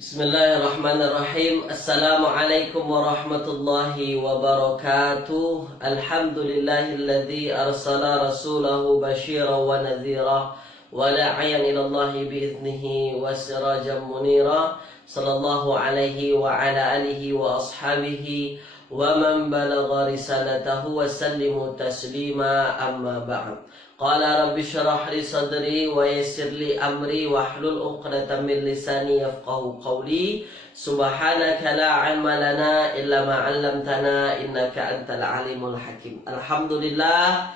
Bismillahirrahmanirrahim. Assalamualaikum warahmatullahi wabarakatuh. Alhamdulillahilladzi arsala rasulahu basyiran wa nadhira wa da'iyan ilallahi biiznihi wa sirajan munira. Sallallahu alaihi wa ala alihi wa ashabihi wa man balagha risalatahu wa sallimu taslima, amma ba'd. Qala rabbi syrah li sadri wa yassir li amri wahlul 'uqdatam min lisani yafqahu qawli. Subhanaka la 'ilma lana illa ma 'allamtana innaka antal alimul hakim. Alhamdulillah,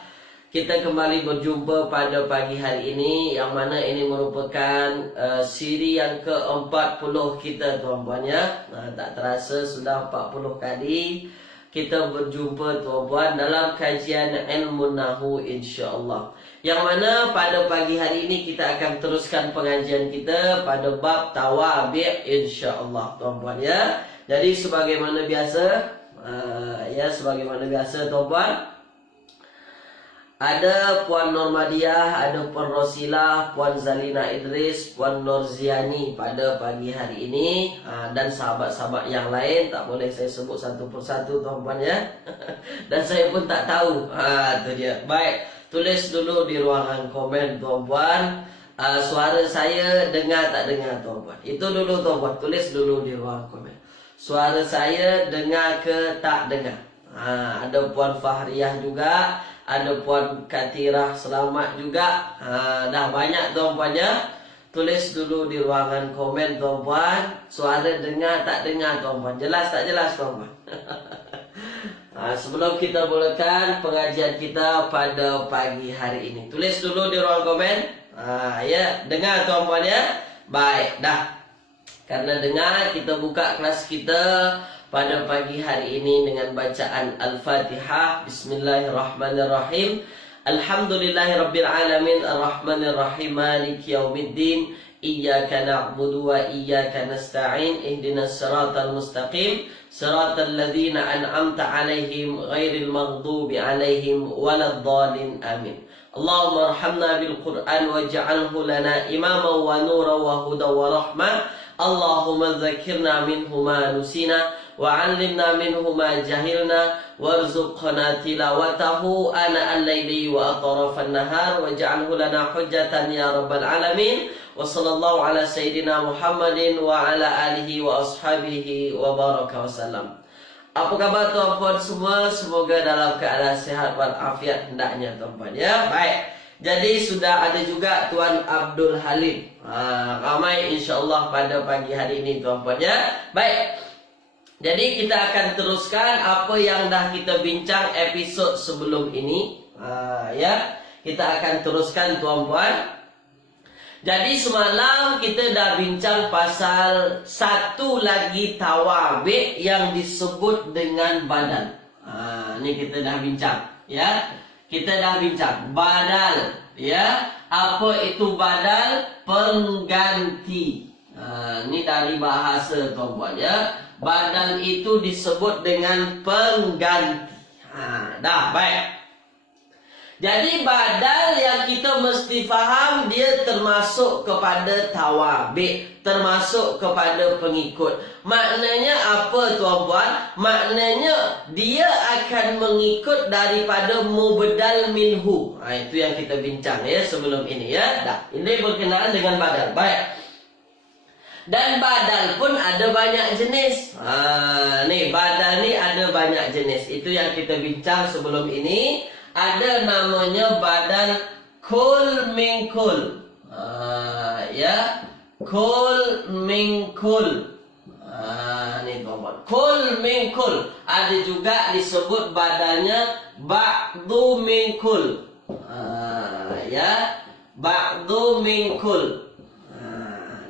kita kembali berjumpa pada pagi hari ini, yang mana ini merupakan siri yang ke-40 kita, tuan-puan ya. Tak terasa sudah 40 kali kita berjumpa, tuan-puan, dalam kajian ilmu nahu, insya-Allah. Yang mana pada pagi hari ini kita akan teruskan pengajian kita pada bab tawabi', insya-Allah, tuan-puan ya. Jadi sebagaimana biasa, tuan-puan, ada Puan Normadiah, ada Puan Rosilah, Puan Zalina Idris, Puan Norziani pada pagi hari ini, dan sahabat-sahabat yang lain. Tak boleh saya sebut satu persatu, tuan-puan ya. Dan saya pun tak tahu. Itu dia. Baik, tulis dulu di ruangan komen, tuan-puan. Suara saya dengar tak dengar, tuan-puan? Itu dulu, tuan-puan. Tulis dulu di ruangan komen. Suara saya dengar ke tak dengar? Ada Puan Fahriyah juga, ada Puan Katirah Selamat juga. Dah banyak, tuan-puan ya. Tulis dulu di ruangan komen, tuan-puan. Suara dengar tak dengar, tuan-puan? Jelas tak jelas, tuan-puan? Sebelum kita mulakan pengajian kita pada pagi hari ini, tulis dulu di ruang komen. Ya, dengar, tuan-puan ya. Baik, dah. Karena dengar, kita buka kelas kita pada pagi hari ini dengan bacaan Al-Fatihah. Bismillahirrahmanirrahim. Alhamdulillahirabbil alamin, arrahmanirrahim, maliki yaumiddin. Iyyaka na'budu wa iyyaka nasta'in. Ihdinas siratal mustaqim, siratal ladzina an'amta 'alaihim ghairil maghdubi 'alaihim waladdallin. Amin. Allahumma arhamna bil Qur'an waj'alhu lana imaman wa nuran wa hudan wa rahmah. Allahumma dzakirna minhu ma nusina wa'allimna minhu ma jahilna warzuqna tilawatahu ana al-laili wa atrafan nahar waj'alhu lana hujjatan ya rabbal alamin. Wa sallallahu ala sayyidina Muhammadin wa ala alihi wa ashabihi wa baraka wasallam. Apa khabar, tuan-puan semua? Semoga dalam keadaan sehat walafiat hendaknya, tuan-puan ya. Baik, jadi sudah ada juga Tuan Abdul Halim. Ramai insya-Allah pada pagi hari ini, tuan-puan ya. Baik, jadi kita akan teruskan apa yang dah kita bincang episod sebelum ini. Ya, kita akan teruskan, tuan-puan. Jadi semalam kita dah bincang pasal satu lagi tawabi' yang disebut dengan badal. Ni kita dah bincang, ya. Kita dah bincang badal, ya. Apa itu badal? Pengganti. Ni dari bahasa, tuan-puan ya. Badal itu disebut dengan pengganti. Dah, baik. Jadi badal yang kita mesti faham, dia termasuk kepada tawabi', termasuk kepada pengikut. Maknanya apa, tuan-puan? Maknanya dia akan mengikut daripada mubdal minhu. Itu yang kita bincang ya sebelum ini ya. Dah, ini berkenaan dengan badal. Baik. Dan badal pun ada banyak jenis. Nih, badal ni ada banyak jenis. Itu yang kita bincang sebelum ini. Ada namanya badal kul min kul. Ya, kul min kul. Ni tuan-tuan, kul min kul. Ada juga disebut badalnya ba'du min kul. Ya, ba'du min kul.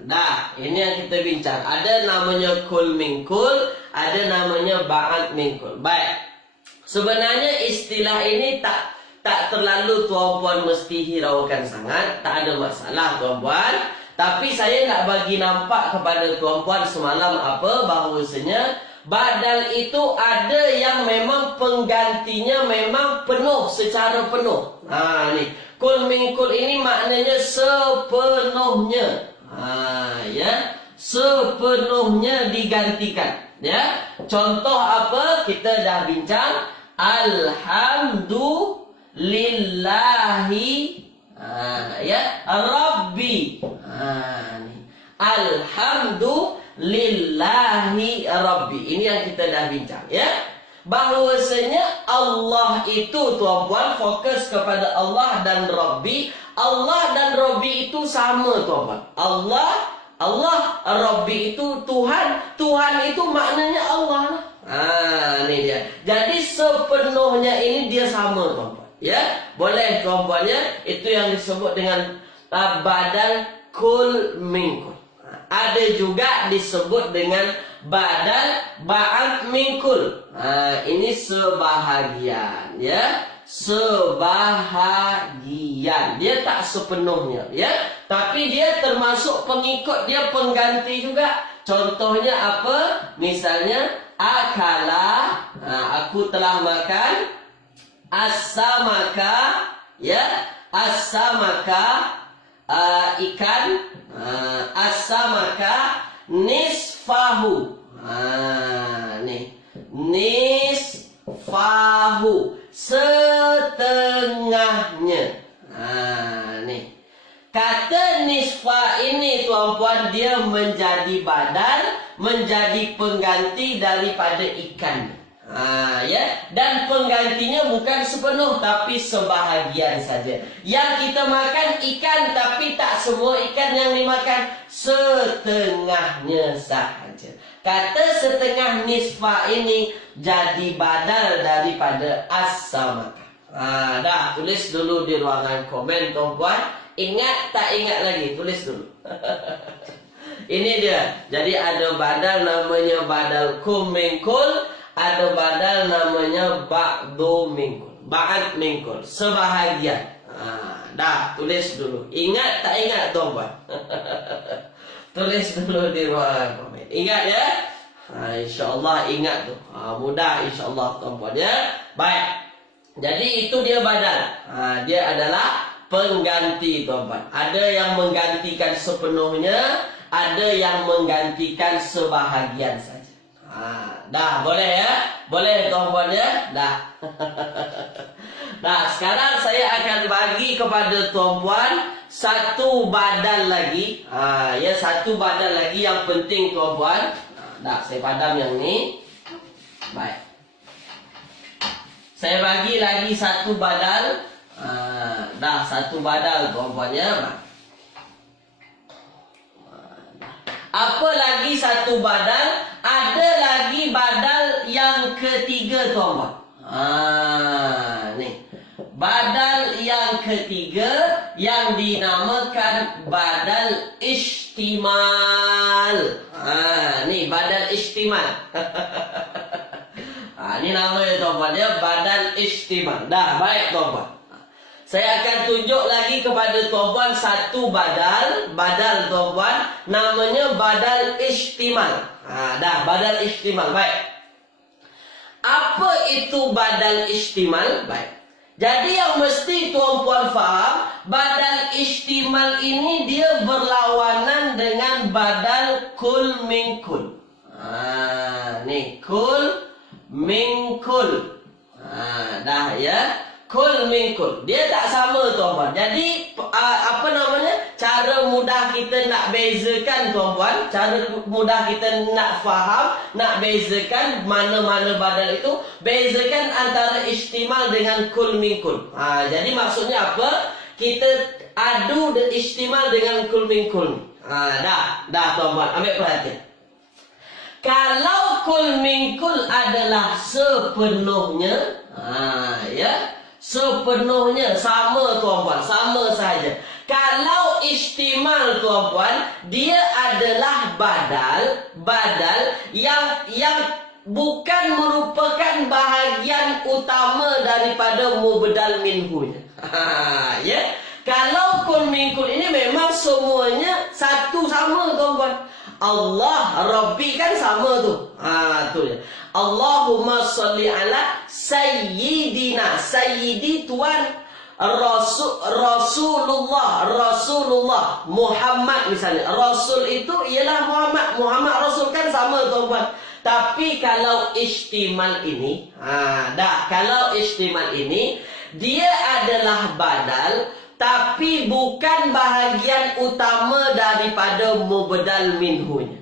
Dah, ini yang kita bincang. Ada namanya kul min kul, ada namanya ba'd min kul. Baik. Sebenarnya istilah ini tak terlalu, tuan-puan, mesti hiraukan sangat. Tak ada masalah, tuan-puan. Tapi saya nak bagi nampak kepada tuan-puan semalam apa, bahawasanya badal itu ada yang memang penggantinya memang penuh, secara penuh. Ni kul min kul ini maknanya sepenuhnya. Ya, sepenuhnya digantikan. Ya, contoh apa? Kita dah bincang. Alhamdulillahi ya Rabbi. Ni. Alhamdulillahi Rabbi. Ini yang kita dah bincang, ya. Bahwasanya Allah itu, tuan-puan, fokus kepada Allah dan Rabbi. Allah dan Rabbi itu sama, tuan-puan. Allah, Rabbi itu Tuhan. Tuhan itu maknanya Allah. Ini dia. Jadi sepenuhnya ini dia sama, tuan-puan. Ya, boleh, tuan-puan, ya. Itu yang disebut dengan badal kul min kul. Ada juga disebut dengan badal ba'd min kul. Ini sebahagian, ya. Sebahagian. Dia tak sepenuhnya, ya. Tapi dia termasuk pengikut, dia pengganti juga. Contohnya apa? Misalnya akala, aku telah makan. As-samaka, ya. As-samaka, ikan. As-samaka nisfahu. Nih. Nisfahu, setengahnya. Nih. Kata nisfa ini, tuan-puan, dia menjadi badal, menjadi pengganti daripada ikan. Ya, dan penggantinya bukan sepenuh tapi sebahagian saja. Yang kita makan ikan, tapi tak semua ikan yang dimakan, setengahnya sahaja. Kata setengah nisfa ini jadi badal daripada as-samaka. Dah, tulis dulu di ruangan komen, tuan-puan. Ingat tak ingat lagi? Tulis dulu. Ini dia. Jadi ada badal namanya badal kum min kul. Ada badal namanya ba'du minkul. Ba'd minkul, sebahagian. Dah, tulis dulu. Ingat tak ingat, tuan-puan? Tulis dulu di ruangan komen. Ingat, ya? InsyaAllah ingat tu. Mudah insyaAllah, tuan-puan, ya? Baik. Jadi itu dia badal. Dia adalah pengganti, tuan-puan. Ada yang menggantikan sepenuhnya, ada yang menggantikan sebahagian saja. Dah, boleh, ya? Boleh, tuan-puan, ya? Dah. Nah, sekarang saya akan bagi kepada tuan-puan satu badal lagi. Ya, satu badal lagi yang penting, tuan-puan. Dah, saya padam yang ni. Baik. Saya bagi lagi satu badal. Dah, satu badal, tuan-puan, ya? Apa lagi satu badal? Ada lagi badal yang ketiga, tuan-puan. Ni. Badal yang ketiga yang dinamakan badal istimal. Ni badal istimal. Ni namanya, tuan-puan, ya, badal istimal. Dah, baik, tuan-puan. Saya akan tunjuk lagi kepada tuan-puan satu badal, tuan-puan, namanya badal istimal. Dah, badal istimal. Baik. Apa itu badal istimal? Baik. Jadi yang mesti tuan-puan faham, badal istimal ini dia berlawanan dengan badal kul min kul. Ni kul min kul. Dah, ya. Kul min kul. Dia tak sama, tuan-puan. Jadi apa namanya? Cara mudah kita nak bezakan, tuan-puan. Cara mudah kita nak faham, nak bezakan mana-mana badal itu. Bezakan antara istimal dengan kul min kul. Jadi maksudnya apa? Kita adu istimal dengan kul min kul. Dah, tuan-puan. Ambil perhatian. Kalau kul min kul adalah sepenuhnya, ya, sepenuhnya sama, tuan-puan, sama saja. Kalau istimal, tuan-puan, dia adalah badal yang bukan merupakan bahagian utama daripada mubdal minhu. Ya. Kalau kul min kul ini memang semuanya satu sama, tuan-puan. Allah, Rabbi kan sama tu. Tu ya. Allahumma salli ala sayyidina. Sayyidi, tuan. Rasulullah, Muhammad misalnya. Rasul itu ialah Muhammad Rasul kan sama tuan-tuan. Tapi kalau istimal ini, kalau istimal ini dia adalah badal, tapi bukan bahagian utama daripada mubdal minhunya.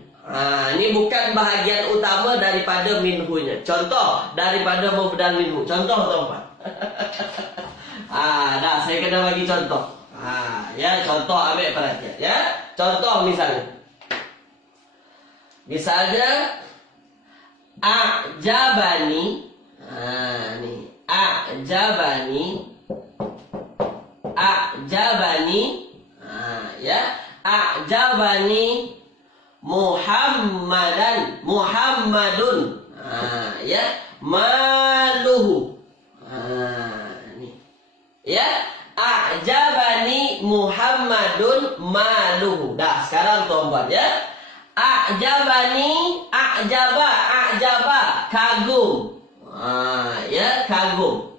Ini bukan bahagian utama daripada minhunya. Contoh daripada mubdal minhu. Contoh tuan-tuan. Saya kena bagi contoh. Ya, contoh ambil perhatian ya. Contoh misalnya. Misalnya a'jabani. Ni a'jabani. Ya. A'jabani Muhammadun. Ya. Maluhu. Ni. Ya. A'jabani Muhammadun maluhu. Dah, sekarang tuan-tuan ya. A'jaba, kagum. Ya, kagum.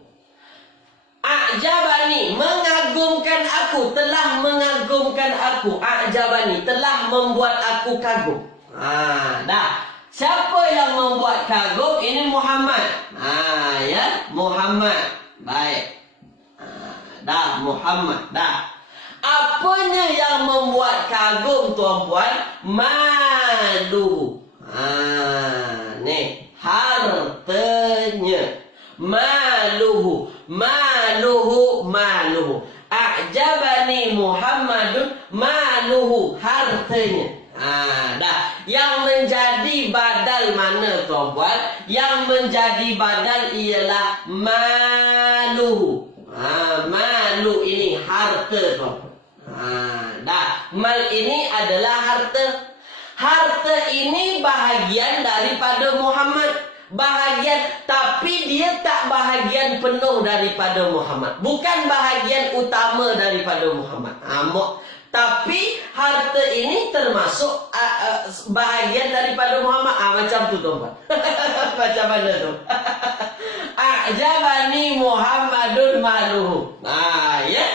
A'jabani, mengagumkan aku, telah mengagumkan aku. A'jabani, telah membuat aku kagum. Dah. Siapa yang membuat kagum? Ini Muhammad. Ya, Muhammad. Baik. Dah, Muhammad. Dah. Apanya yang membuat kagum tuan-puan? Malu. Ni hartanya. Maluhu. A'jabani Muhammadun maluhu, hartanya. Dah. Yang menjadi badal mana tuan-puan? Yang menjadi badal ialah maluhu. Malu ini harta tuan-puan. Dah. Mal ini adalah harta. Harta ini bahagian daripada Muhammad. Bahagian, tapi dia tak bahagian penuh daripada Muhammad. Bukan bahagian utama daripada Muhammad. Tapi harta ini termasuk bahagian daripada Muhammad. Macam tu tuan-tuan. Macam mana tu? A'jabani Muhammadun maluhu. Ya.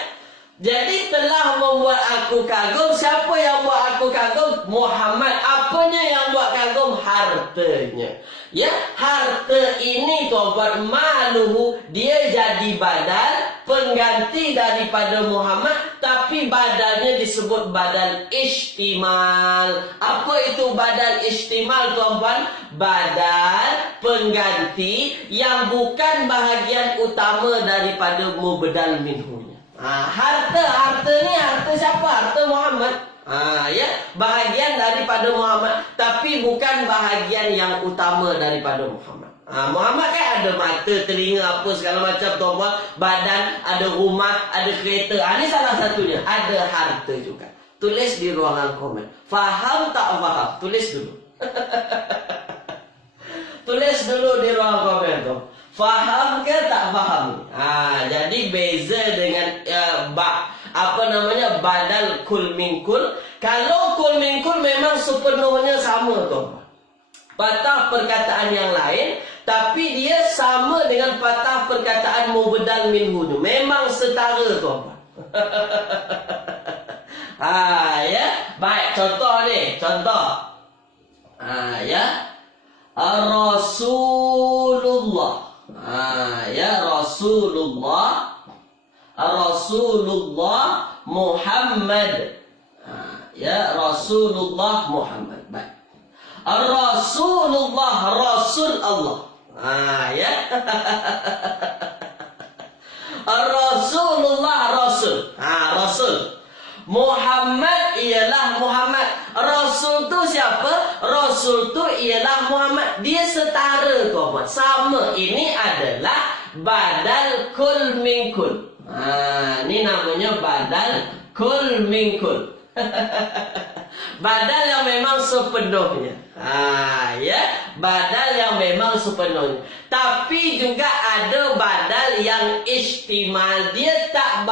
Jadi telah membuat aku kagum. Siapa yang buat aku kagum? Muhammad. Apanya yang buat kagum? Hartanya. Ya, harta ini tuan-tuan, maluhu, dia jadi badal pengganti daripada Muhammad, tapi badalnya disebut badal istimal. Apa itu badal istimal tuan-tuan? Badal pengganti yang bukan bahagian utama daripada mubdal minhunya. Harta ni harta siapa? Harta Muhammad. Ya, bahagian daripada Muhammad, tapi bukan bahagian yang utama daripada Muhammad. Muhammad kan ada mata, telinga, apa segala macam tuan-tuan, badan, ada rumah, ada kereta. Ini salah satunya. Ada harta juga. Tulis di ruangan komen. Faham tak faham? Tulis dulu. Tulis dulu di ruangan komen tu. Faham ke tak faham? Jadi beza dengan badal kul min kul. Kalau kul min kul memang sepenuhnya sama tuan. Patah perkataan yang lain, tapi dia sama dengan patah perkataan mubdal minhu. Memang setara tuan. Ya. Baik, contoh ni, contoh. Ya. Rasulullah. Ya, Rasulullah Muhammad. Ya, Rasulullah Muhammad. Baik. Rasulullah, Rasul Allah. Ya. Rasulullah, Rasul. Rasul. Muhammad ialah Muhammad. Rasul tu siapa? Rasul tu ialah Muhammad. Dia setara tuan-tuan. Sama. Ini adalah badal kul min kul. Ini namanya badal kul min kul. Badal yang memang sepenuhnya. Ya, badal yang memang sepenuhnya. Tapi juga ada badal yang istimal. Dia tak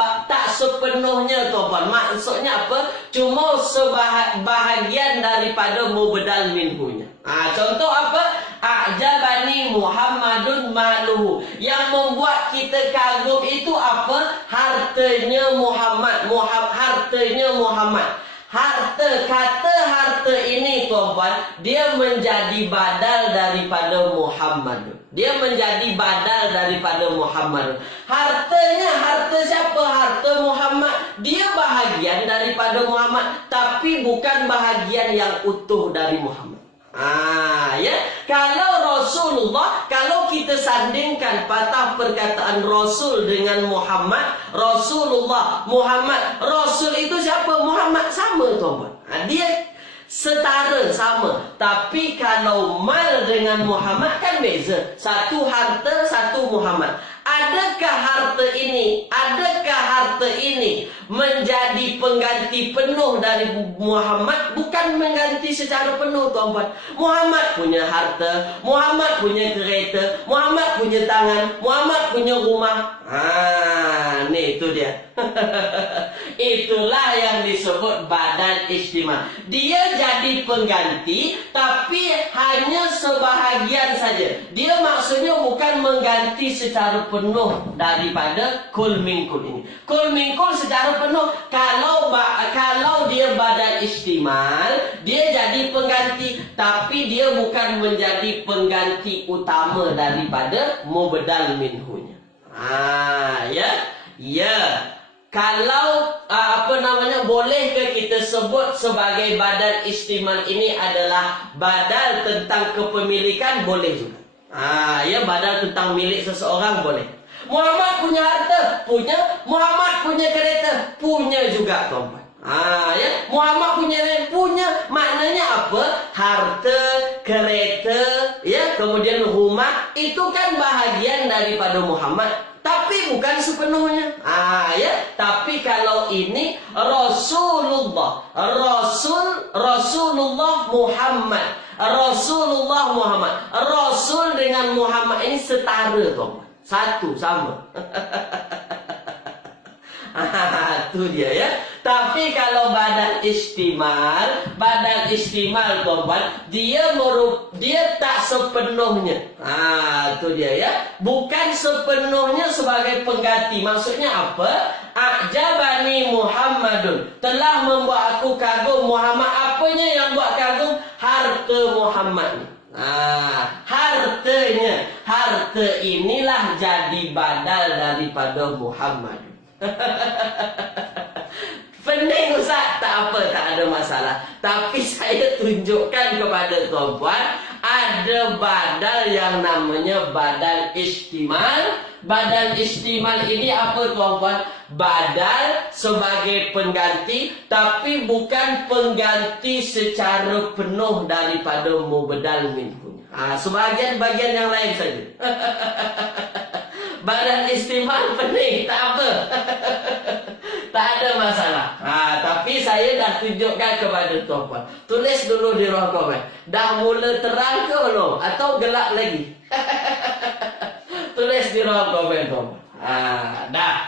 sepenuhnya tuan-tuan. Maksudnya apa? Cuma sebahagian daripada mubdal minhunya. Contoh apa? A'jabani Muhammadun maluhu. Yang membuat kita kagum itu apa? Hartanya Muhammad. Hartanya Muhammad. Kata harta ini tuan-tuan, dia menjadi badal daripada Muhammad. Dia menjadi badal daripada Muhammad. Harta siapa? Harta Muhammad. Dia bahagian daripada Muhammad, tapi bukan bahagian yang utuh dari Muhammad. Ya. Kalau Rasulullah, kalau kita sandingkan patah perkataan Rasul dengan Muhammad, Rasulullah, Muhammad, Rasul itu siapa? Muhammad, sama tuan-tuan. Dia setara, sama. Tapi kalau mal dengan Muhammad kan beza. Satu harta, satu Muhammad. Adakah harta ini menjadi pengganti penuh dari Muhammad? Bukan mengganti secara penuh tuan-tuan. Muhammad punya harta, Muhammad punya kereta, Muhammad punya tangan, Muhammad punya rumah. Nih itu dia. Itulah yang disebut badan istimal. Dia jadi pengganti, tapi hanya sebahagian saja. Dia maksudnya bukan mengganti secara penuh daripada kul minkul ini. Kul minkul secara penuh. Kalau dia badan istimal, dia jadi pengganti, tapi dia bukan menjadi pengganti utama daripada mubdal minhunya. Ya. Kalau bolehkah kita sebut sebagai badan istimal ini adalah badal tentang kepemilikan? Boleh juga. Ya, badal tentang milik seseorang boleh. Muhammad punya harta, punya. Muhammad punya kereta, punya juga tuan-tuan. Ya, Muhammad punya. Maknanya apa? Harta, kereta, ya, kemudian rumah, itu kan bahagian daripada Muhammad, tapi bukan sepenuhnya. Ya, tapi kalau ini Rasulullah Muhammad, Rasulullah Muhammad, Rasul dengan Muhammad ini setara tuan. Satu, sama. Itu dia ya. Tapi kalau badan istimal tuan-tuan, dia tak sepenuhnya. Itu dia ya. Bukan sepenuhnya sebagai pengganti. Maksudnya apa? A'jabani Muhammadun. Telah membuat aku kagum Muhammad. Apanya yang buat kagum? Harta Muhammad. Harta inilah jadi badal daripada Muhammad. Pening Ustaz, tak apa, tak ada masalah. Tapi saya tunjukkan kepada tuan-tuan, ada badal yang namanya badal istimal. Badal istimal ini apa tuan-tuan? Badal sebagai pengganti, tapi bukan pengganti secara penuh daripada mubdal minhunya. Sebagian bagian yang lain saja. Badal istimal pening, tak apa. Tak ada masalah. Tapi saya dah tunjukkan kepada tuan-tuan. Tulis dulu di ruang komen. Dah mula terang ke belum? Atau gelap lagi? Tulis di ruang komen tuan-tuan. Dah.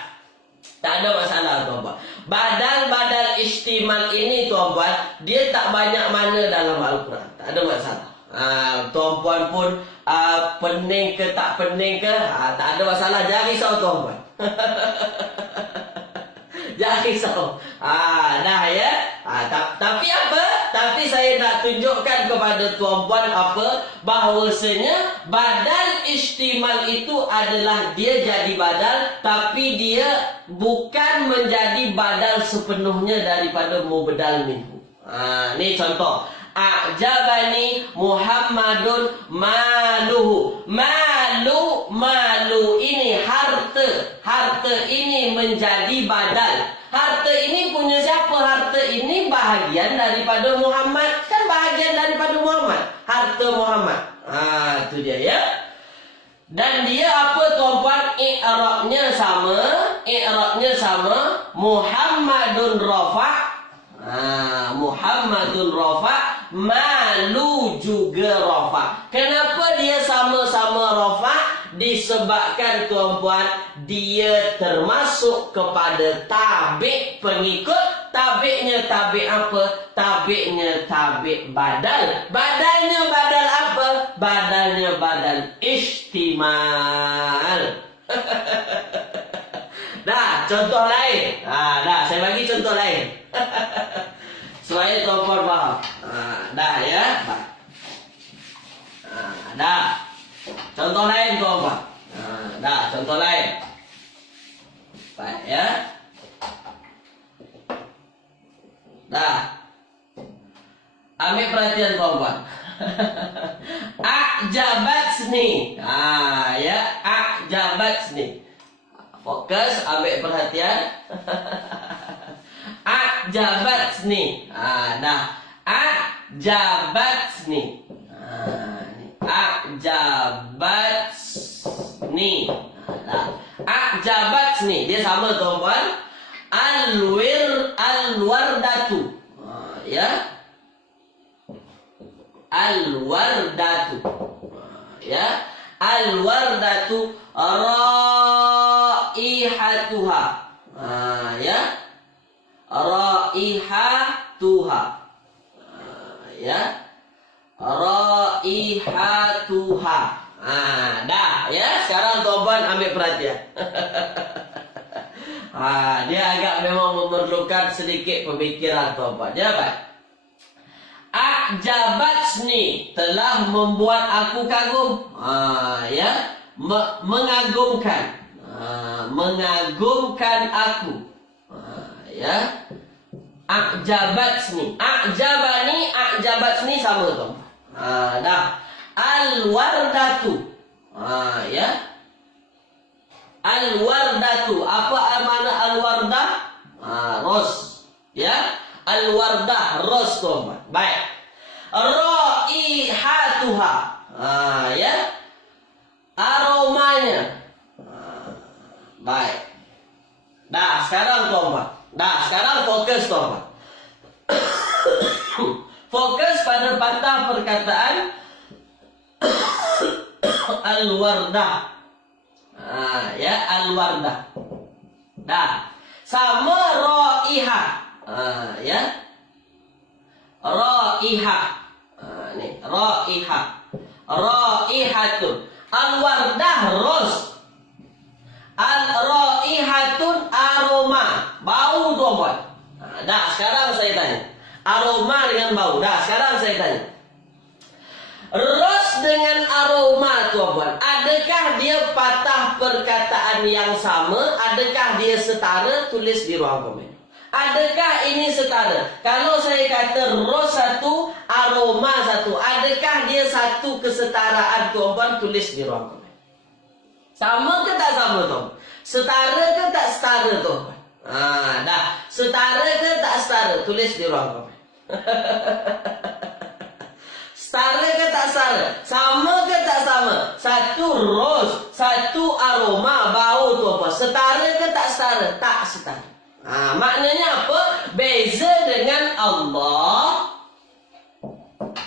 Tak ada masalah tuan-tuan. Badal-badal istimal ini tuan-tuan, dia tak banyak mana dalam Al-Quran. Tak ada masalah. Tuan-puan pun pening ke tak pening ke, tak ada masalah. Jangan risau tuan-puan. Jangan risau. Dah ya. Tapi apa? Tapi saya nak tunjukkan kepada tuan-puan apa? Bahawasanya badal istimal itu adalah dia jadi badal, tapi dia bukan menjadi badal sepenuhnya daripada mubdal minhu. Ni contoh. A'jabani Muhammadun maluhu. Malu ini harta ini menjadi badal. Harta ini punya siapa? Harta ini bahagian daripada Muhammad. Kan bahagian daripada Muhammad. Harta Muhammad. Itu dia ya. Dan dia apa tuan-puan? I'rabnya sama. Muhammadun rafa'. Muhammadun rafa', malu juga rafa'. Kenapa dia sama-sama rafa'? Disebabkan tuan-puan, dia termasuk kepada tabi' pengikut. Tabiknya tabik apa? Tabiknya tabik badal. Badalnya badal apa? Badalnya badal ihtimal. Dah, contoh lain. Dah, saya bagi contoh lain. Supaya tuan-tuan faham. Dah ya. Dah. Contoh lain tuan-tuan. Dah, contoh lain. Baik ya. Dah. Ambil perhatian tuan-tuan. A'jabatsni. Ya, a'jabatsni. Fokus, ambil perhatian. A'jabatsni. Dah. A'jabatsni. A'jabatsni. Dah. A'jabatsni. Dia sama tuan-tuan. Al-wardatu. Ya. Al-wardatu. Ya. Al-wardatu raihatuha. Ya. Raihatuha. Ya. Raihatuha. Dah ya. Sekarang tuan-tuan ambil perhatian. Dia agak memang memerlukan sedikit pemikiran tuan-tuan. Ya, baik. A'jabatsni, telah membuat aku kagum. Ya, mengagumkan. Mengagumkan aku. Ya. A'jabatsni. A'jabatsni sama tuan-tuan. Dah. Al-wardatu. Ya. Al-wardatu. Apa makna al-wardah? Ros. Ya. Al-wardah, ros tuan-tuan. Baik. Raihatuha. Ya. Aromanya. Baik. Dah, sekarang tuan-tuan. Dah, sekarang fokus tuan-tuan. Fokus pada patah perkataan al-wardah. Ya, al-wardah. Dah. Sama raihah. Ya. Raihah. Ni, raihah. Raihatun. Al-wardah ros. Al-raihatun aroma. Bau tuan-tuan. Dah, sekarang saya tanya. Aroma dengan bau. Dah, sekarang saya tanya. Ros dengan aroma tuan-tuan, adakah dia patah perkataan yang sama? Adakah dia setara? Tulis di ruang komen. Adakah ini setara? Kalau saya kata ros satu, aroma satu, adakah dia satu kesetaraan tuan-tuan? Tulis di ruang komen. Sama ke tak sama tuan? Setara ke tak setara tuan? Dah. Setara ke tak setara? Tulis di ruang komen. Setara ke tak setara? Sama ke tak sama? Satu ros, satu aroma, bau tu apa? Setara ke tak setara? Tak setara. Maknanya apa? Beza dengan Allah,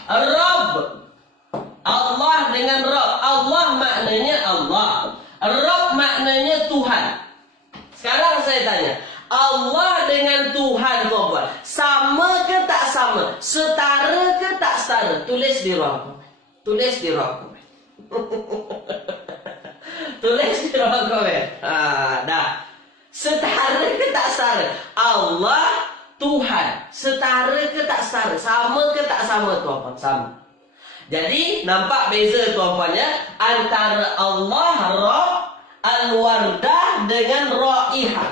Rabb. Allah dengan Rabb. Allah maknanya Allah. Rabb maknanya Tuhan. Sekarang saya tanya, Allah dengan Tuhan tuan-tuan, sama ke tak sama? Setara ke tak setara? Tulis di ruang komen. Tulis di ruang komen. Tulis di ruang komen. Dah. Setara ke tak setara? Allah, Tuhan. Setara ke tak setara? Sama ke tak sama tuan-tuan? Sama. Jadi nampak beza tuan-tuan ya, antara Allah, Rabb, al-wardah dengan raihah.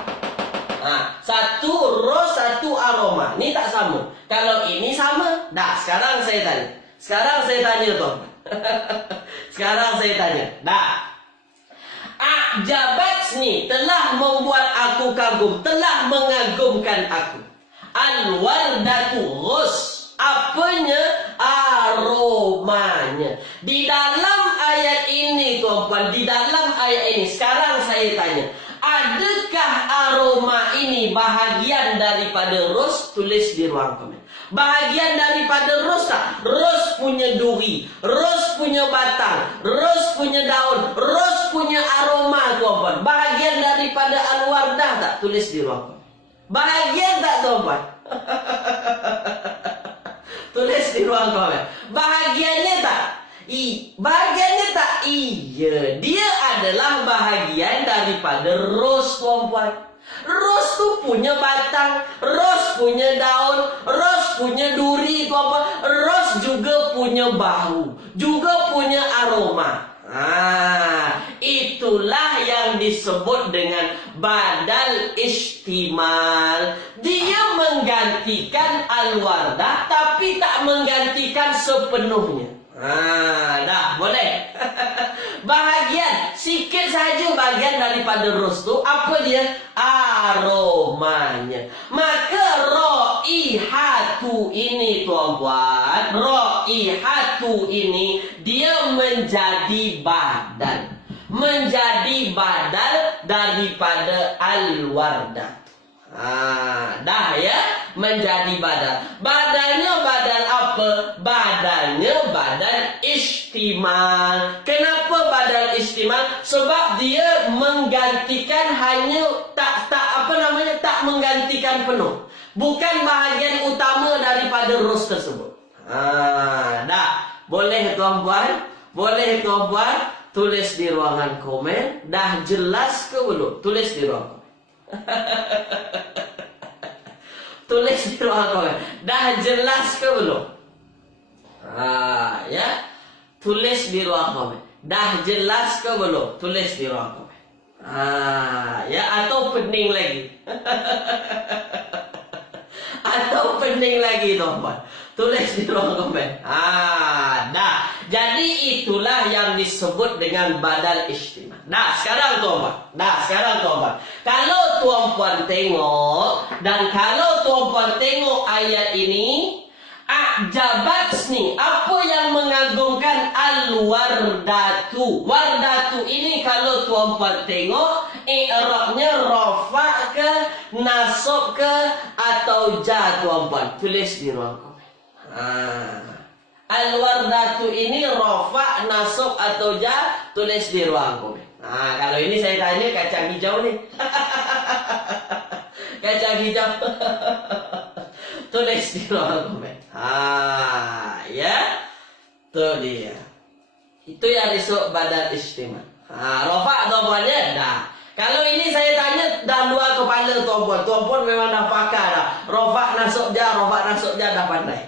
Satu ros, satu aroma. Ini tak sama. Kalau ini sama. Dah, sekarang saya tanya. Sekarang saya tanya tuan. Sekarang saya tanya. Dah. A'jabatsni, telah membuat aku kagum, telah mengagumkan aku. Al-wardatu ghus. Apanya? Aromanya. Di dalam ayat ini tuan-tuan, di dalam ayat ini, sekarang saya tanya, adakah aroma ini bahagian daripada ros? Tulis di ruang komen. Bahagian daripada ros tak? Ros punya duri, ros punya batang, ros punya daun, ros punya aroma tuan-tuan. Bahagian daripada al-wardah tak? Tulis di ruang komen. Bahagia tak tuan-puan? Tulis di ruang komen. Bahagianya tak? Bahagianya tak? Iya, dia adalah bahagian daripada rose, tuan-puan. Rose tu punya batang, rose punya daun, rose punya duri, tuan-puan. Rose juga punya bau, juga punya aroma. Itulah yang disebut dengan badal istimal. Dia menggantikan al-wardah, tapi tak menggantikan sepenuhnya. Dah boleh. Bahagian, sikit saja bahagian daripada rose tu, apa dia? Aromanya. Maka raihatu ini, tuan-puan, raihatu ini dia menjadi badal. Menjadi badal daripada al-wardah. Dah ya, menjadi badal. Badalnya badal apa? Badalnya badal istimal. Kenapa badal istimal? Sebab dia menggantikan hanya tak menggantikan penuh. Bukan bahagian utama daripada rose tersebut. Dah. Boleh tuan-puan? Boleh tuan-puan? Tulis di ruangan komen. Dah jelas ke belum? Tulis di ruangan komen. Tulis di ruang komen. Dah jelas ke belum? Ya. Tulis di ruang komen. Dah jelas ke belum? Tulis di ruang komen. Ya, atau pening lagi. Atau pening lagi, tuan-puan. Tulis di ruang komen. Dah. Jadi itulah yang disebut dengan badal istimal. Nah, sekarang tuan-puan. Kalau tuan-puan tengok, dan kalau tuan-puan tengok ayat ini, ajabatsni, apa yang mengagumkan al-wardatu. Wardatu ini kalau tuan-puan tengok, i'rabnya rafa' ke, nasab ke, atau ja, tuan-puan. Tulis di ruang komen. Al-wardatu ini rafa', nasab atau ja, tulis di ruang komen. Kalau ini saya tanya kacang hijau nih. Kacang hijau. Tulis di ruang komen. Ya. Itu dia. Itu yang disebut badal istimal. Rafa' tuan-puannya dah. Kalau ini saya tanya dah dua kepala tuan-puan. Tuan-puan memang dah pakar dah. Rafa' nasab ja dah pandai.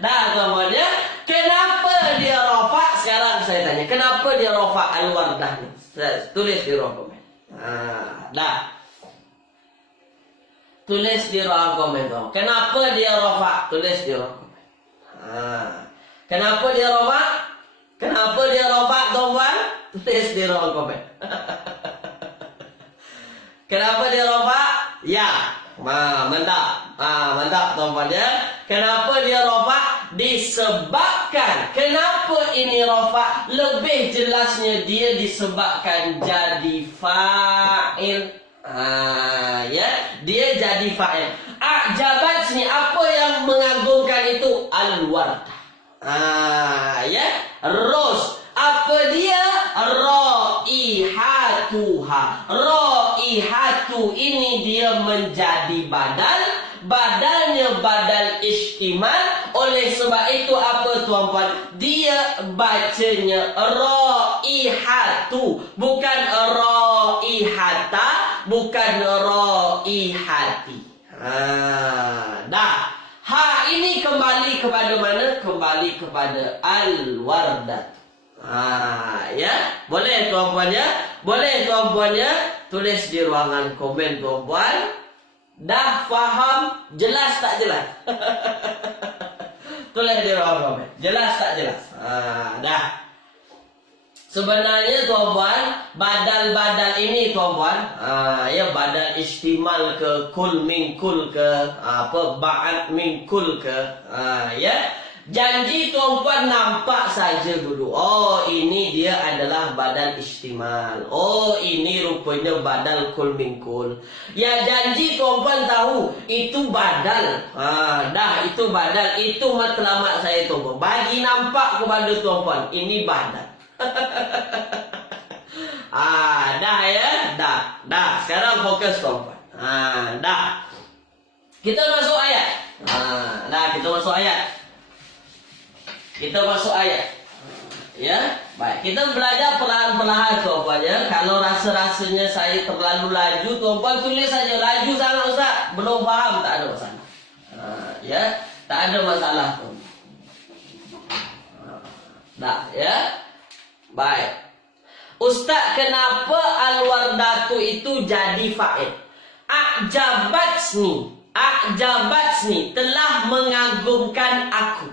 Dah tuan-puannya. Kenapa dia rafa'? Sekarang saya tanya, kenapa dia rafa' al-wardah ni? Tulis di ruang komen. Dah. Tulis di ruang komen, tuan. Kenapa dia rafa'? Tulis di ruang komen. Kenapa dia rafa'? Kenapa dia rafa', tuan-puan? Tulis di ruang komen. Kenapa dia rafa'? Ya. Mantap. Mantap, tuan-puan ya. Kenapa dia rafa'? Disebabkan. Kenapa ini rafa'? Lebih jelasnya dia disebabkan jadi fa'il. Ya, dia jadi fa'il. Ajabat ni apa yang mengagumkan itu? Al-wardah. Ya, ros. Apa dia? Raihatuha. Raihatu ini dia menjadi badal. Badalnya badal istimal. Oleh sebab itu apa, tuan-puan? Dia bacanya raihatu, bukan raihata, bukan raihati. Dah. Ini kembali kepada mana? Kembali kepada al-wardah. Ya. Boleh tuan-puan ya? Boleh tuan-puan ya? Tulis di ruangan komen, tuan-puan. Dah faham? Jelas tak jelas? Tulis di ruangan komen. Jelas tak jelas? Dah. Sebenarnya tuan-puan, badal-badal ini tuan-puan, ya badal istimal ke, kul min kul ke, ba'at min kul ke, ya. Janji tuan-puan nampak saja dulu. Oh, ini dia adalah badal istimal. Oh, ini rupanya badal kul min kul. Ya, janji tuan-puan tahu itu badal. Dah, itu badal. Itu matlamat saya, tuan-puan. Bagi nampak kepada tuan-puan, ini badal. Dah ya, dah. Sekarang fokus, tuan-puan. Dah. Kita masuk ayat. Dah, kita masuk ayat. Ya, baik. Kita belajar perlahan-perlahan tuan-puan ya. Kalau rasa-rasanya saya terlalu laju, tuan-puan tulis saja. Laju sangat Ustaz, belum faham, tak ada masalah. Ya, tak ada masalah tuan. Dah, ya. Baik. Ustaz, kenapa al-wardatu itu jadi fa'il? A'jabatsni telah mengagumkan aku.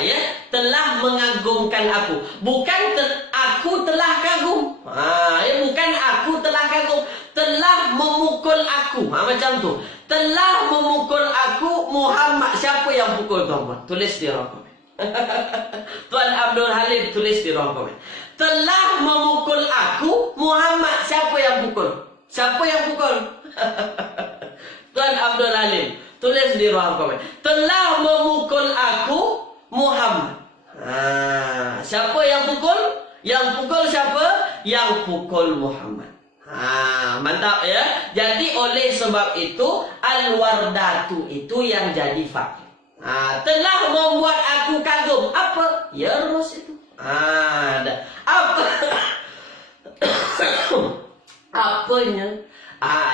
Ya, telah mengagumkan aku. Bukan aku telah kagum. Ya, bukan aku telah kagum. Telah memukul aku. Macam tu. Telah memukul aku Muhammad. Siapa yang pukul tuan-tuan? Tulis di ruang komen. Tuan Abdul Halim tulis di ruang komen. Telah memukul aku Muhammad. Siapa yang pukul? Siapa yang pukul? Tuan Abdul Halim tulis di ruang komen. Telah memukul aku Muhammad. Siapa yang pukul? Yang pukul siapa? Yang pukul Muhammad. Mantap ya. Jadi oleh sebab itu al-wardatu itu yang jadi fa'il. Telah membuat aku kagum. Apa? Ya rumus itu. Apa? Apanya?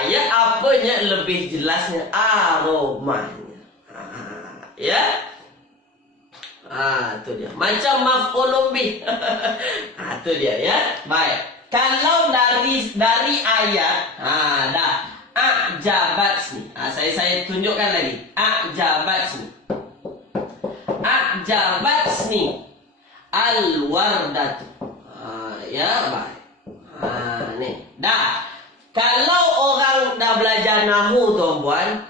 Ya, apanya lebih jelasnya? Aromanya. Ya. Itu dia. Macam maf'ulun bih. Itu dia ya. Baik. Kalau dari ayat, dah. A'jabatsni. Saya tunjukkan lagi. A'jabatsni al-wardatu. Ya, baik. Nih. Dah. Kalau orang dah belajar nahu tuan-puan,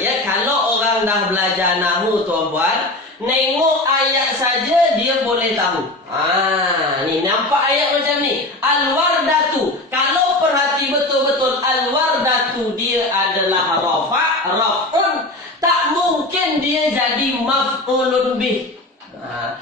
ya, kalau orang dah belajar nahu tuan-puan, nengok ayat saja dia boleh tahu. Ni nampak ayat macam ni. Al-wardatu. Kalau perhati betul-betul al-wardatu dia adalah raf'un, tak mungkin dia jadi maf'ulun bih.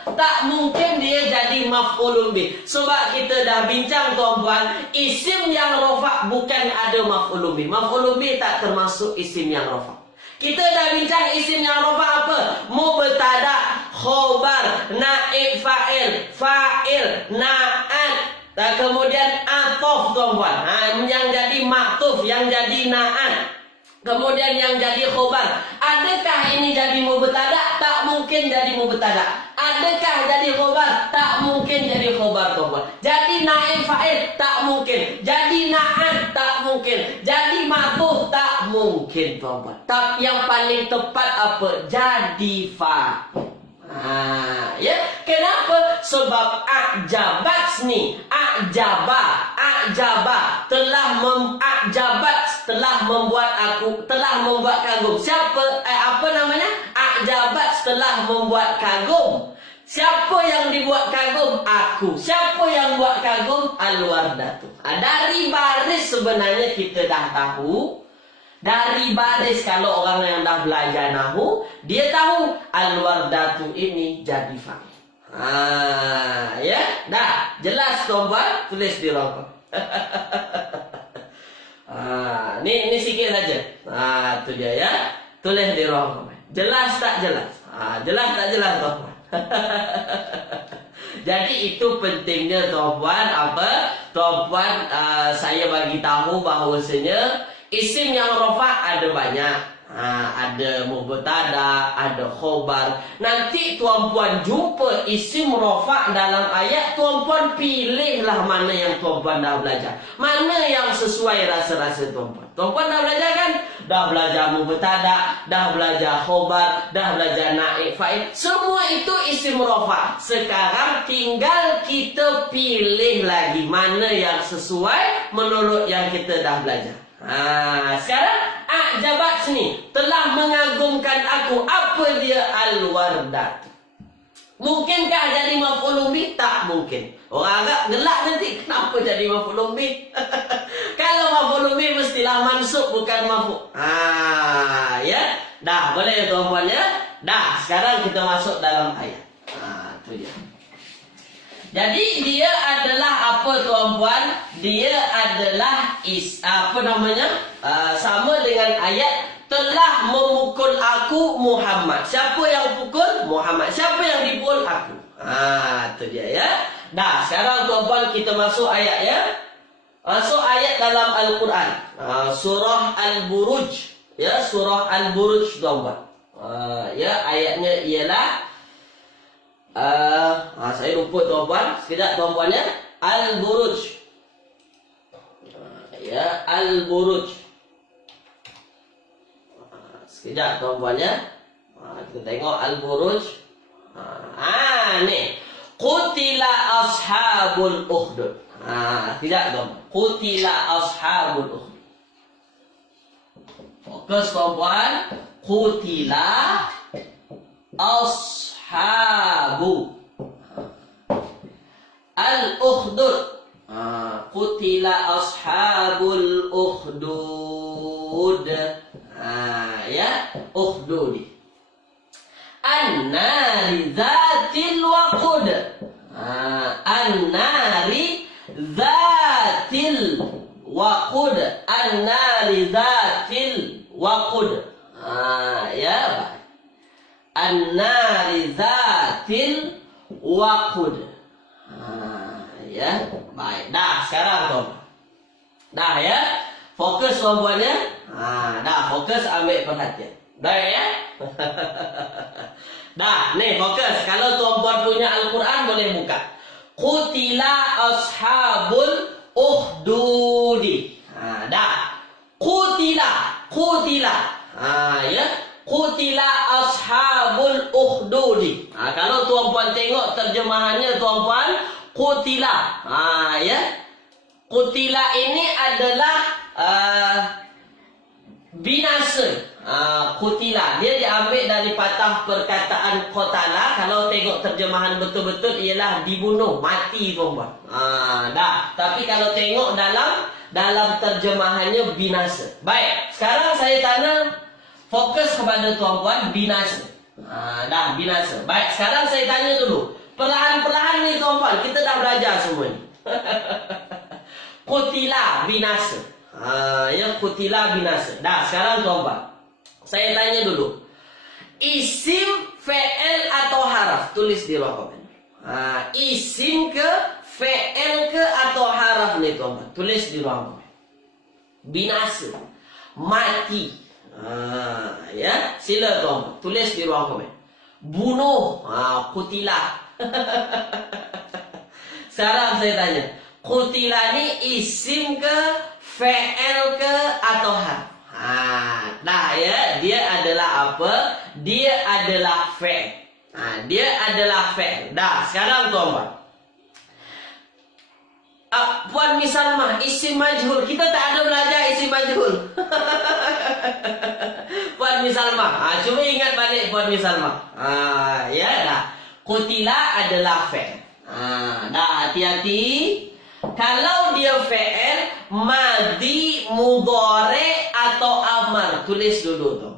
Tak mungkin dia jadi maf'ulun bih. Sebab kita dah bincang tuan-puan, isim yang rafa' bukan ada maf'ulun bih. Maf'ulun bih tak termasuk isim yang rafa'. Kita dah bincang isim yang rafa' apa? Mubtada, khobar, naib fa'il, na'at. Dan kemudian atof tuan-puan. Yang jadi maktuf, yang jadi na'at. Kemudian yang jadi khobar. Adakah ini jadi mubtada? Tak mungkin jadi mubtada. Adakah jadi khobar? Tak mungkin jadi khobar tuan-puan. Jadi naib fa'il? Tak mungkin. Jadi na'at? Tak mungkin. Jadi ma'tuf? Tak mungkin tuan-puan. Tak, yang paling tepat apa? Jadi fa'il. Ya, kenapa? Sebab a'jabatsni, a'jaba telah membuat aku, telah membuat kagum. Siapa? Apa namanya? A'jabat telah membuat kagum. Siapa yang dibuat kagum? Aku. Siapa yang buat kagum? Al-wardatu. Dari baris sebenarnya kita dah tahu. Dari baris kalau orang yang dah belajar nahu, dia tahu al-wardatu ini jadi fa'il. Ya, dah jelas tuan-puan, tulis di ruang. Ini sikit saja. Itu dia ya. Tulis di ruang komen. Jelas tak jelas? Jelas tak jelas tuan-puan? Jadi itu pentingnya tuan-puan apa? Tuan-puan, saya bagi tahu bahawasanya isim yang rafa' ada banyak. Ada mubtada, ada khobar. Nanti tuan-puan jumpa isim rafa' dalam ayat, tuan-puan pilihlah mana yang tuan-puan dah belajar. Mana yang sesuai rasa-rasa tuan-puan. Tuan-puan dah belajar kan? Dah belajar mubtada, dah belajar khobar, dah belajar naib fa'il. Semua itu isim rafa'. Sekarang tinggal kita pilih lagi mana yang sesuai menurut yang kita dah belajar. Sekarang a'jabatsni telah mengagumkan aku. Apa dia al-wardat? Mungkinkah jadi maf'ulun bih? Tak mungkin. Orang agak gelak nanti, kenapa jadi maf'ulun bih? Kalau maf'ulun bih mestilah mansub bukan maf'ul. Ya, dah boleh tuan-puan ya. Dah, sekarang kita masuk dalam ayat. Itu dia. Jadi dia adalah apa tuan-puan? Dia adalah sama dengan ayat telah memukul aku Muhammad. Siapa yang pukul? Muhammad. Siapa yang dipukul? Aku. Itu dia ya. Dah, sekarang tuan-puan kita masuk ayat ya. Masuk ayat dalam Al-Quran. Surah Al-Buruj. Ya, surah Al-Buruj tuan-puan. Ya, ayatnya ialah saya lupa tuan-puan. Sekejap tuan-puan ya. Al-Buruj. Ya, Al-Buruj. Sekejap tuan-puan ya. Kita tengok Al-Buruj. Ni. Qutila ashabul ukhdud. Sekejap tuan-puan. Qutila ashabul ukhdud. Fokus tuan-puan. Qutila ashabu al-ukhdud. Qutila ashabul ukhdud. Ya, ukhdudi. An-nari zatil waqud. An-nari zatil waqud. An-nari zatil waqud. Ya. An-nari zatil waqud. Ya, baik. Dah, sekarang tuan. Dah ya. Fokus tuan-puan ya. Dah, fokus ambil perhatian. Baik ya. Dah, nih fokus. Kalau tuan-puan punya Al-Quran boleh buka. Qutila ashabul ukhdudi. Dah. Qutila. Ya. Qutila ashabul ukhdudi. Kalau tuan-puan tengok terjemahannya tuan-puan, qutila. Ya. Qutila ini adalah binasa. Qutila dia diambil dari patah perkataan qatala. Kalau tengok terjemahan betul-betul ialah dibunuh, mati tuan-puan. Dah. Tapi kalau tengok dalam terjemahannya binasa. Baik, sekarang saya tanya, fokus kepada tuan-puan binasa. Dah, binasa. Baik, sekarang saya tanya dulu. Perlahan-perlahan ni tuan-puan, kita dah belajar semua ni. Qutila binasa. Ya, qutila binasa. Dah, sekarang tuan-puan, saya tanya dulu. Isim, fi'il atau haraf? Tulis di ruang komen. Isim ke, fi'il ke atau haraf ni tuan-puan? Tulis di ruang komen. Binasa, mati. Ya, sila tuan-puan, tulis di ruang komen. Bunuh, qutila. Sekarang saya tanya, qutila ni isim ke, fi'il ke atau harf? Nah ya, dia adalah apa? Dia adalah fi'il. Dia adalah fi'il. Dah, sekarang tuan-tuan. Puan Misalmah, isim majhul. Kita tak ada belajar isim majhul. Puan Misalmah. Cuma ingat balik Puan Misalmah. Ya dah. Qutila adalah fi'il. Dah, hati-hati. Kalau dia fi'il, madhi, mudhari atau amar. Tulis dulu tuh.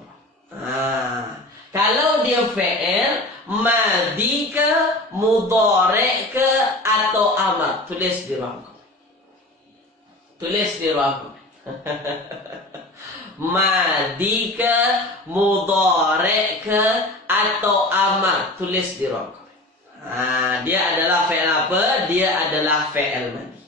Kalau dia fi'il, madhi ke, mudhari ke atau amar. Tulis di ruang komen. Tulis di ruang komen. Madhi ke, mudhari ke atau amar. Tulis di ruang komen. Dia adalah fi'il apa? Dia adalah fi'il madhi.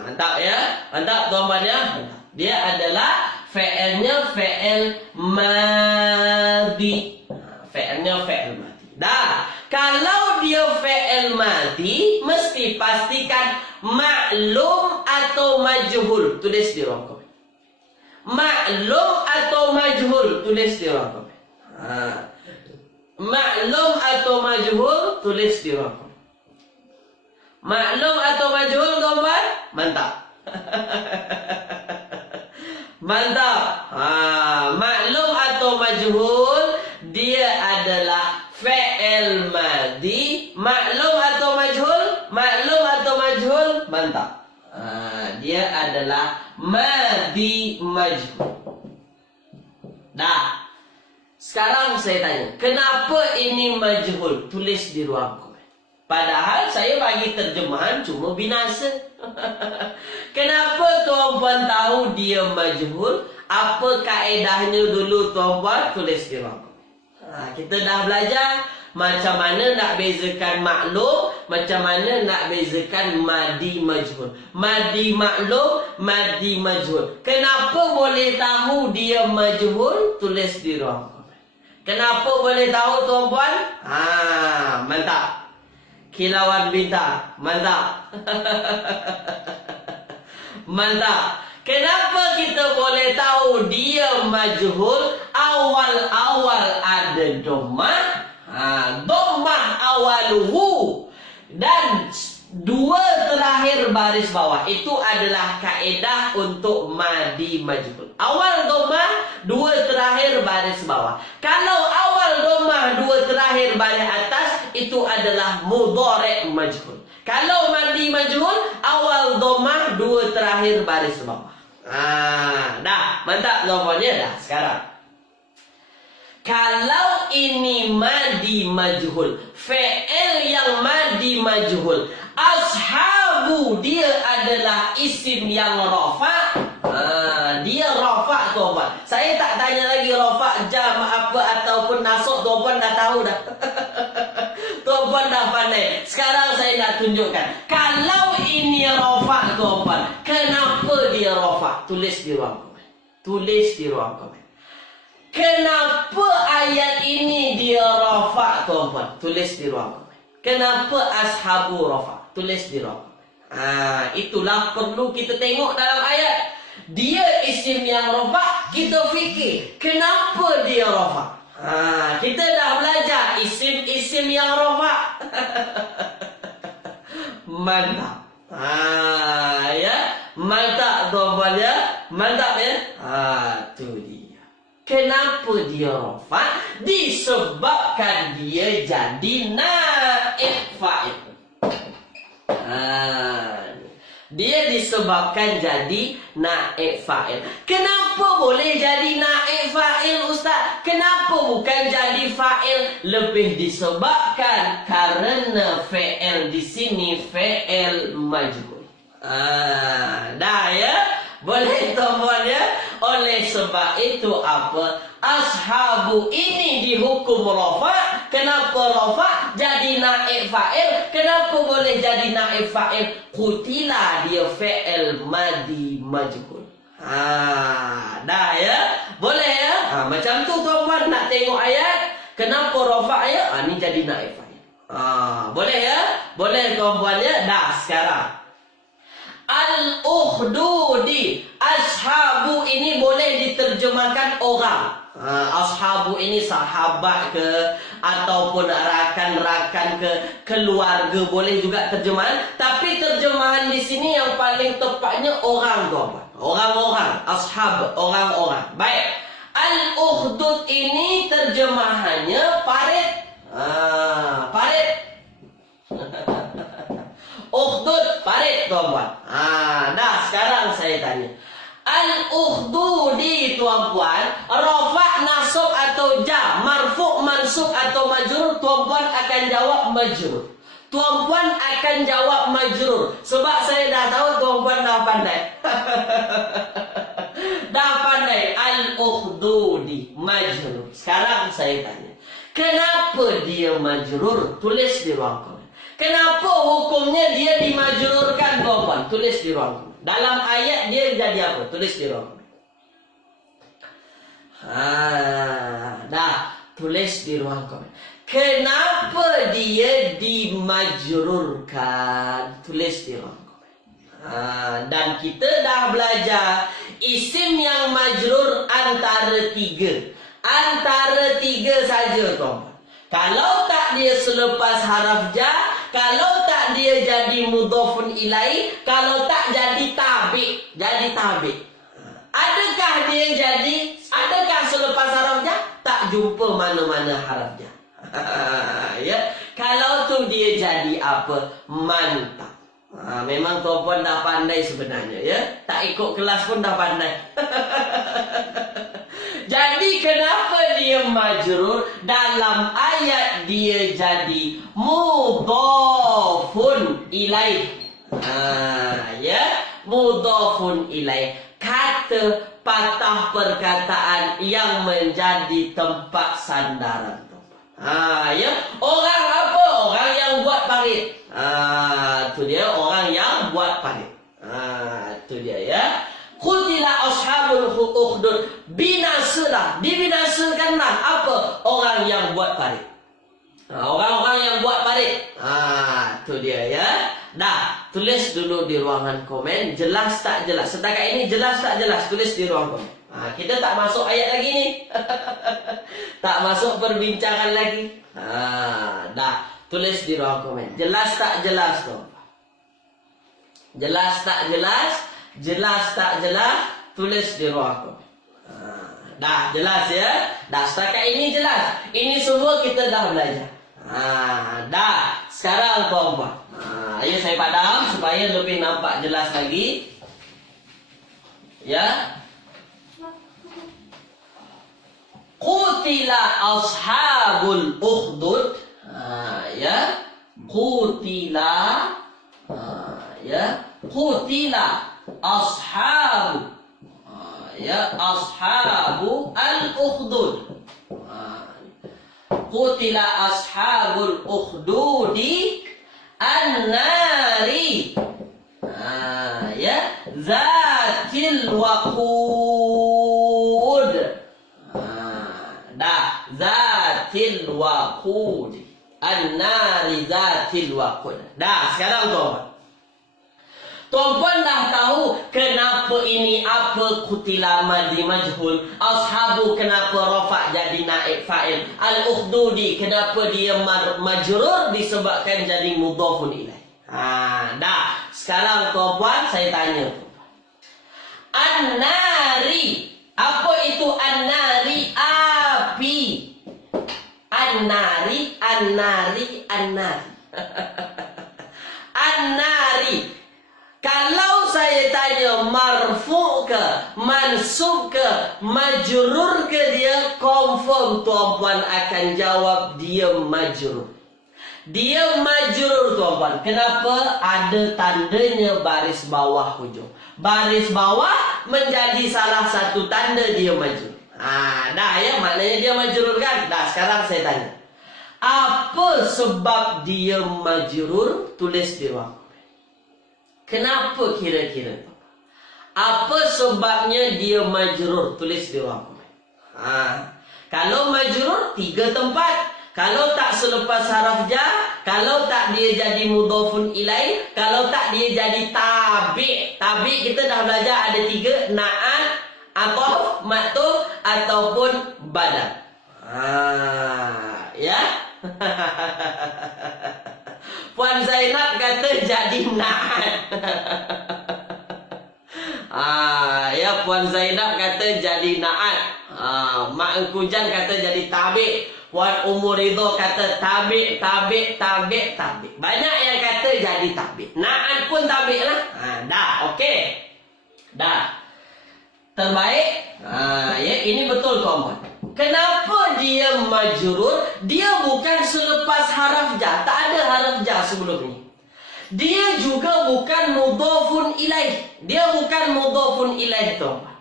Mantap ya? Mantap tuan-tuan ya? Dia adalah fi'ilnya fi'il madhi. Fi'ilnya fi'il madhi. Dah, kalau dia fi'il madhi, mesti pastikan maklum atau majhul. Tulis di ruang komen. Maklum atau majhul. Tulis di ruang komen. Maklum atau majhul. Tulis di ruang komen. Maklum atau majhul tuan-tuan? Mantap. Mantap. Maklum atau majhul, dia adalah fi'il madhi. Maklum atau majhul? Maklum atau majhul? Mantap. Dia adalah madhi majhul. Dah. Sekarang saya tanya, kenapa ini majhul? Tulis di ruang komen. Padahal saya bagi terjemahan cuma binasa. Kenapa tuan-puan tahu dia majhul? Apa kaedahnya dulu tuan-puan? Tulis di ruang komen. Kita dah belajar macam mana nak bezakan maklum, macam mana nak bezakan madi majhul. Madi maklum, madi majhul. Kenapa boleh tahu dia majhul? Tulis di ruang komen. Kenapa boleh tahu tuan-puan? Mantap. Kilauan bintang. Mantap. Mantap. Kenapa kita boleh tahu dia majhul? Awal-awal ada dhammah. Dhammah awaluhu. Dan dua terakhir baris bawah. Itu adalah kaedah untuk madi majhul. Awal dhammah, dua terakhir baris bawah. Kalau awal dhammah, dua terakhir baris atas, itu adalah mudhari' majhul. Kalau madi majhul, awal dhammah, dua terakhir baris bawah. Dah, mantap jawabannya dah sekarang. Kalau ini madi majhul, fi'il yang madi majhul, ashabu dia adalah isim yang rafa'. Dia rafa' tuan-puan. Saya tak tanya lagi rafa' jam apa ataupun nasab, tuan-puan dah tahu dah. Tuan-puan dah pandai. Sekarang saya nak tunjukkan. Kalau ini rafa' tuan-puan, kenapa dia rafa'? Tulis di ruang komen. Tulis di ruang komen. Kenapa ayat ini dia rafa' tuan-puan? Tulis di ruang komen. Kenapa ashabu rafa'? Tulis di ruang komen. Itulah perlu kita tengok dalam ayat. Dia isim yang rafa', kita fikir kenapa dia rafa'? Kita dah belajar isim-isim yang rafa'. Mantap. Ya, mantap tuan-puan ya. Mantap ya. Tu dia. Kenapa dia rafa'? Disebabkan dia jadi naib fa'il. Dia disebabkan jadi naib fa'il. Kenapa boleh jadi naib fa'il, Ustaz? Kenapa bukan jadi fa'il? Lebih disebabkan karena fi'il di sini fi'il majhul. Dah ya? Boleh tuan-puan ya? Oleh sebab itu apa? Ashabu ini dihukum rafa'. Kenapa rafa'? Jadi naib fa'il. Kenapa boleh jadi naib fa'il? Qutila dia fi'il madi majhul. Dah ya? Boleh ya? Macam tu tuan-puan nak tengok ayat. Kenapa rafa' ya? Ni jadi naib fa'il. Boleh ya? Boleh tuan-puan ya? Dah sekarang. Al-ukhdudi. Ashabu ini boleh diterjemahkan orang. Ashabu ini sahabat ke, ataupun rakan-rakan ke, keluarga, boleh juga terjemahan. Tapi terjemahan di sini yang paling tepatnya orang tuan-tuan. Orang-orang, ashab, orang-orang. Baik. Al-ukhdud ini terjemahannya parit. Parit. Ukhdud, parit tuan-puan. Dah sekarang saya tanya. Al-ukhdudi tuan-puan, rafa' nasab atau jar, marfu' mansub atau majrur, tuan-puan akan jawab majrur. Tuan-puan akan jawab majrur. Sebab saya dah tahu tuan-puan dah pandai. Dah pandai. Al-ukhdudi majrur. Sekarang saya tanya, kenapa dia majrur? Tulis di ruang komen. Kenapa hukumnya dia dimajrurkan tuan-puan? Tulis di ruang komen. Dalam ayat dia jadi apa? Tulis di ruang komen. Dah, tulis di ruang komen. Kenapa dia dimajrurkan? Tulis di ruang komen. Dan kita dah belajar isim yang majrur antara tiga. Antara tiga saja tuan-puan. Kalau tak dia selepas haraf jar, kalau tak dia jadi mudhafun ilaih, kalau tak jadi tabi'. Jadi tabi'. Adakah dia jadi, adakah selepas haraf jar? Tak jumpa mana-mana haraf jar. Ya, kalau tu dia jadi apa? Mantap. Memang tuan-puan dah pandai sebenarnya ya. Tak ikut kelas pun dah pandai. Jadi kenapa dia majrur? Dalam ayat dia jadi mudhafun ilaih. Ya, mudhafun ilaih. Kata patah perkataan yang menjadi tempat sandaran. Ya, orang apa? Orang yang buat parit. Tu dia orang yang buat parit. Tu dia ya. Qutila ashabul ukhdud, binasalah, dibinasakanlah apa? Orang yang buat parit. Orang-orang yang buat parit. Tu dia ya. Dah, tulis dulu di ruangan komen, jelas tak jelas. Setakat ini jelas tak jelas, tulis di ruang komen. Kita tak masuk ayat lagi ni. Tak masuk perbincangan lagi. Dah, tulis di ruang komen. Jelas tak jelas tu? Jelas tak jelas? Jelas tak jelas? Tulis di ruang komen. Dah, jelas ya? Dah, setakat ini jelas. Ini semua kita dah belajar. Dah, sekarang tuan-tuan. Ayo saya padam supaya lebih nampak jelas lagi. Ya. Qutila ashabul ukhdud. Ya. Qutila. Ya. Qutila ashabu. Ya, ashabu al-ukhdud. Qutila ashabul ukhdudi an-nari. Ya, zatil waqud. Dah, zatil waqud. An-nari zatil waqud. Dah, sekarang tuan-tuan. Tuan-tuan dah tahu kenapa ini apa kutila madhi majhul. Ashabu kenapa rafa' jadi naib fa'il. Al-ukhdudi kenapa dia majrur disebabkan jadi mudhafun ilaih. Dah. Sekarang tuan-tuan saya tanya. An-nari. Apa itu an-nari? Api. An-nari, an-nari, an-nari. An-nari. Kalau saya tanya marfu' ke, mansub ke, majrur ke, dia confirm tuan-puan akan jawab dia majrur. Dia majrur tuan-puan. Kenapa? Ada tandanya baris bawah hujung. Baris bawah menjadi salah satu tanda dia majrur. Dah ya, maknanya dia majrur kan? Dah, sekarang saya tanya. Apa sebab dia majrur? Tulis di ruang. Kenapa kira-kira? Apa sebabnya dia majrur? Tulis di ruang komen. Kalau majrur, 3 tempat. Kalau tak selepas haraf jar, kalau tak dia jadi mudhafun ilaih, kalau tak dia jadi tabi'. Tabi' kita dah belajar ada 3, na'at, ataf, maktuf ataupun badal. Ya. Puan Zainab kata jadi na'at. Ya, Puan Zainab kata jadi na'at. Mak Engkujan kata jadi tabi'. Puan Umur Ridho kata tabi', tabi', tabi', tabi'. Banyak yang kata jadi tabi'. Na'at pun tabi' lah. Dah, okey. Dah. Terbaik. Ya, ini betul tuan-tuan. Kenapa dia majrur? Dia bukan selepas haraf jar. Tak ada haraf jar sebelum ni. Dia juga bukan mudhafun ilaih. Dia bukan mudhafun ilaih tuan-tuan.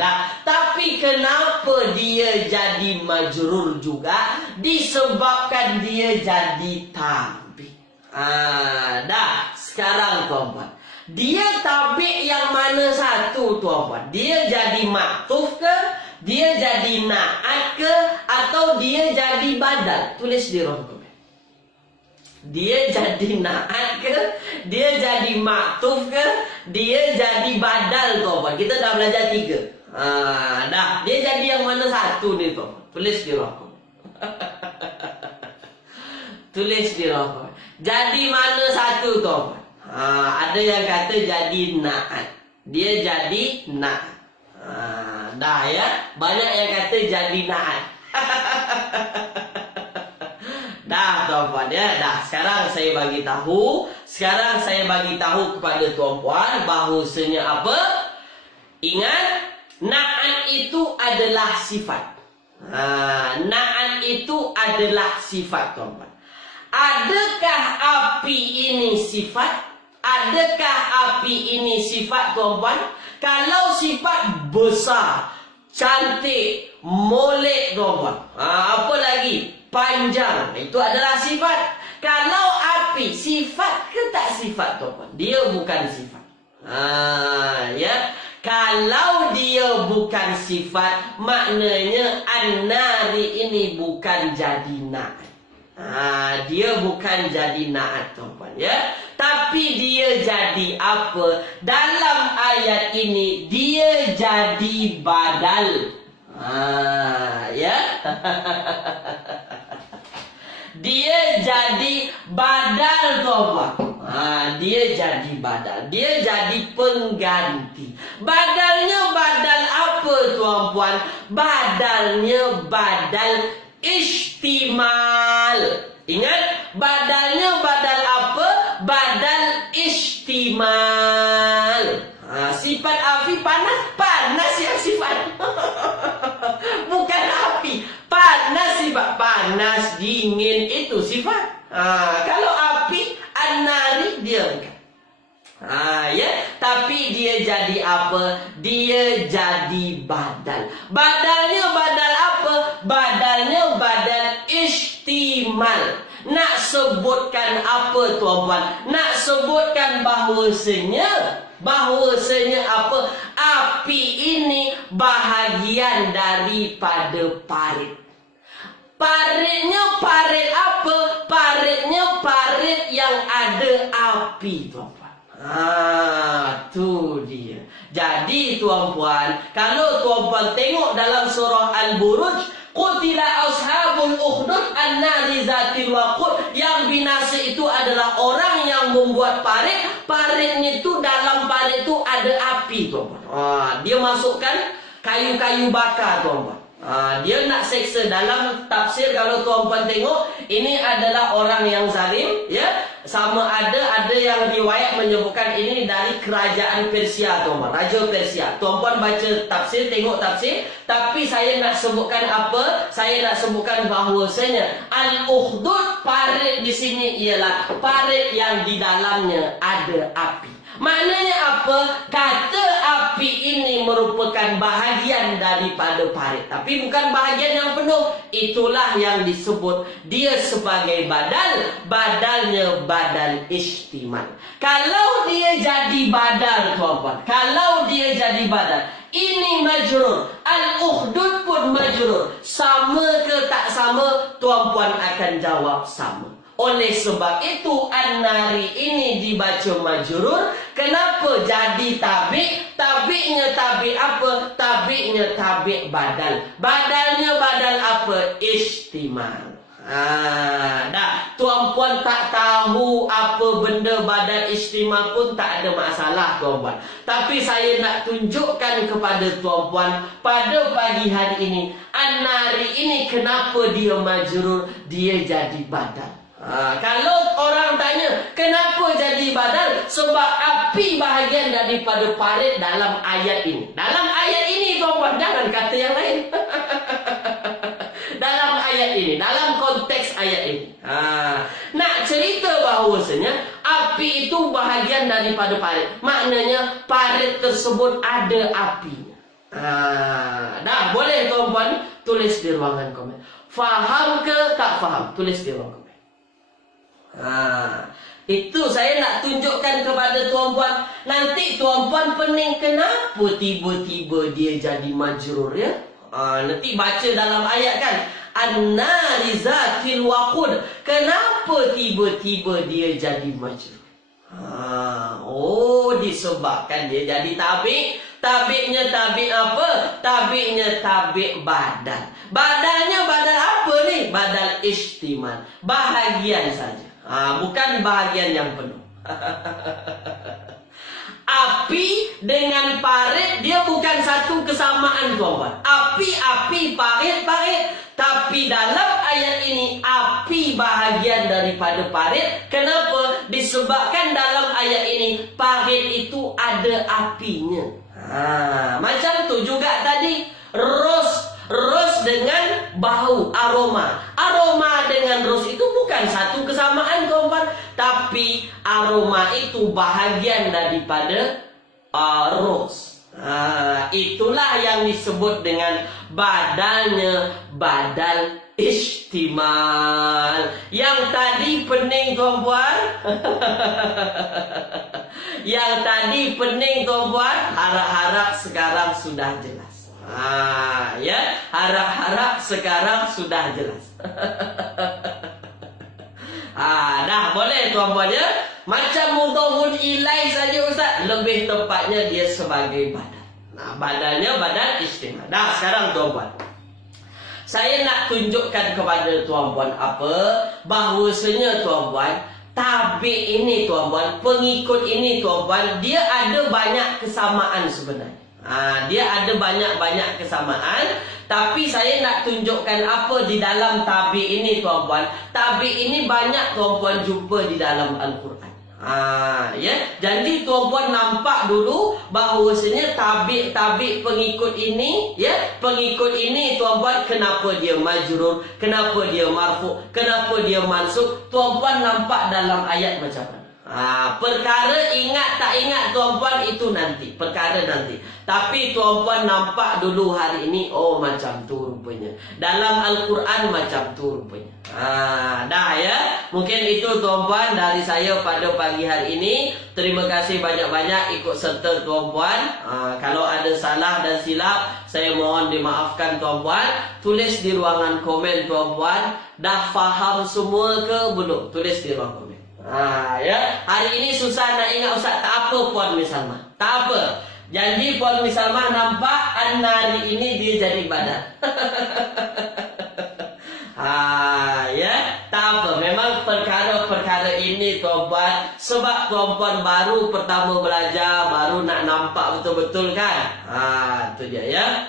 Dah. Tapi kenapa dia jadi majrur juga? Disebabkan dia jadi tabi'. Dah. Sekarang tuan-tuan. Dia tabi' yang mana satu tuan-tuan? Dia jadi maktuf ke? Dia jadi na'at ke? Atau dia jadi badal? Tulis di ruang komen. Dia jadi na'at ke? Dia jadi maktuf ke? Dia jadi badal tuan-tuan. Kita dah belajar 3. Dah. Dia jadi yang mana satu ni tuan-tuan? Tulis di ruang komen. Tulis di ruang komen. Jadi mana satu tuan-tuan? Ada yang kata jadi na'at. Dia jadi na'at. Dah ya. Banyak yang kata jadi na'at. Dah tuan-puan ya. Dah. Sekarang saya bagi tahu. Sekarang saya bagi tahu kepada tuan-puan bahawasanya apa? Ingat, na'at itu adalah sifat. Na'at itu adalah sifat, tuan-tuan. Adakah api ini sifat? Adakah api ini sifat, tuan-tuan? Kalau sifat besar, cantik, molek, tuan-tuan. Apa lagi? Panjang. Itu adalah sifat. Kalau api sifat ke tak sifat, tuan-tuan? Dia bukan sifat. Ya. Kalau dia bukan sifat, maknanya an-nari ini bukan jadi na'at. Dia bukan jadi na'at, tuan-tuan, ya. Tapi dia jadi apa? Dalam ayat ini dia jadi badal. Ya. Dia jadi badal, tuan-tuan. Dia jadi badal. Dia jadi pengganti. Badalnya badal apa, tuan-tuan? Badalnya badal istimal. Ingat, badalnya badal apa? Badal istimal. Sifat api panas, panas yang sifat. Bukan api, panas sifat. Panas, dingin itu sifat. Kalau api, an-nari dia bukan. Ya, tapi dia jadi apa? Dia jadi badal. Badalnya badal apa? Badalnya badal istimal. Nak sebutkan apa, tuan-tuan? Nak sebutkan bahawasanya apa? Api ini bahagian daripada parit. Paritnya parit apa? Paritnya parit yang ada api, tuan-tuan. Tu dia. Jadi, tuan-puan, kalau tuan-puan tengok dalam surah Al-Buruj, qutila ashabul ukhdud an-nari zatil waqud, yang binasa itu adalah orang yang membuat parit. Paritnya itu, dalam parit itu ada api, tuan-puan. Dia masukkan kayu-kayu bakar, tuan-puan. Dia nak seksa. Dalam tafsir, kalau tuan-puan tengok, ini adalah orang yang zalim, ya. Sama ada yang riwayat menyebutkan ini dari kerajaan Persia, tuan-puan, Raja Persia. Tuan-puan baca tafsir, tengok tafsir. Tapi saya nak sebutkan apa? Saya nak sebutkan bahawasanya al-ukhdud, parit di sini ialah parit yang di dalamnya ada api. Maknanya apa? Kata api ini merupakan bahagian daripada parit, tapi bukan bahagian yang penuh. Itulah yang disebut dia sebagai badal. Badalnya badal istimal. Kalau dia jadi badal, tuan-tuan, kalau dia jadi badal, ini majrur, al-ukhdud pun majrur. Sama ke tak sama? Tuan-puan akan jawab sama. Oleh sebab itu, an-nari ini dibaca majrur. Kenapa jadi tabik? Tabiknya tabik apa? Tabiknya tabik badal. Badalnya badal apa? Istimal. Dah, tuan-puan tak tahu apa benda badal istimal pun tak ada masalah, tuan-puan. Tapi saya nak tunjukkan kepada tuan-puan pada pagi hari ini, an-nari ini kenapa dia majrur, dia jadi badal. Kalau orang tanya, kenapa jadi badal? Sebab api bahagian daripada parit dalam ayat ini. Dalam ayat ini, tuan-puan, jangan kata yang lain. Dalam ayat ini, dalam konteks ayat ini. Nak cerita bahawasanya api itu bahagian daripada parit. Maknanya parit tersebut ada apinya. Dah, boleh tuan-puan tulis di ruangan komen. Faham ke tak faham? Tulis di ruangan komen. Itu saya nak tunjukkan kepada tuan-puan. Nanti tuan-puan pening, kenapa tiba-tiba dia jadi majrur, ya? Nanti baca dalam ayat kan, an-nari zatil waqud. Kenapa tiba-tiba dia jadi majrur? Disebabkan dia jadi tabik. Tabiknya tabik apa? Tabiknya tabik badal. Badalnya badal apa ni? Badal istimal. Bahagian saja. Bukan bahagian yang penuh. Api dengan parit dia bukan satu kesamaan, tuan-tuan. Api, parit. Tapi dalam ayat ini api bahagian daripada parit. Kenapa? Disebabkan dalam ayat ini parit itu ada apinya. Macam tu juga tadi. Rose dengan bau, aroma. Aroma dengan rose itu bukan satu kesamaan kawan, tapi aroma itu bahagian daripada rose. Itulah yang disebut dengan badalnya badal istimal. Yang tadi pening tuan-puan. Yang tadi pening tuan-puan, harap-harap sekarang sudah jelas. Ya, harap-harap sekarang sudah jelas. Dah boleh tuan-puan ya. Macam mudhafun ilai saja Ustaz, lebih tepatnya dia sebagai badal. Badalnya badal istimal. Dah sekarang tuan-puan, saya nak tunjukkan kepada tuan-puan apa, bahawasanya tuan-puan, tabi ini tuan-puan, pengikut ini tuan-puan, dia ada banyak kesamaan sebenarnya. Dia ada banyak kesamaan, tapi saya nak tunjukkan apa di dalam tabi ini tuan-puan. Tabi ini banyak tuan-puan jumpa di dalam Al-Quran. Ya, jadi tuan-puan nampak dulu bahawasanya tabi pengikut ini, ya, pengikut ini tuan-puan, kenapa dia majrur, kenapa dia marfu, kenapa dia mansub, tuan-puan nampak dalam ayat macam mana. Perkara ingat tak ingat tuan-puan itu nanti, perkara nanti. Tapi tuan-puan nampak dulu hari ini, oh macam tu rupanya. Dalam Al-Quran macam tu rupanya. Dah ya. Mungkin itu tuan-puan dari saya pada pagi hari ini. Terima kasih banyak-banyak ikut serta tuan-puan. Kalau ada salah dan silap, saya mohon dimaafkan tuan-puan. Tulis di ruangan komen tuan-puan. Dah faham semua ke belum? Tulis di ruang komen. Ya, hari ini susah nak ingat Ustaz. Tak apa Puan Misalmah, tak apa. Janji Puan Misalmah nampak hari ini dia jadi badal. Ya, tak apa. Memang perkara-perkara ini tuan-puan, sebab tuan-puan baru pertama belajar, baru nak nampak betul-betul kan. Itu dia ya.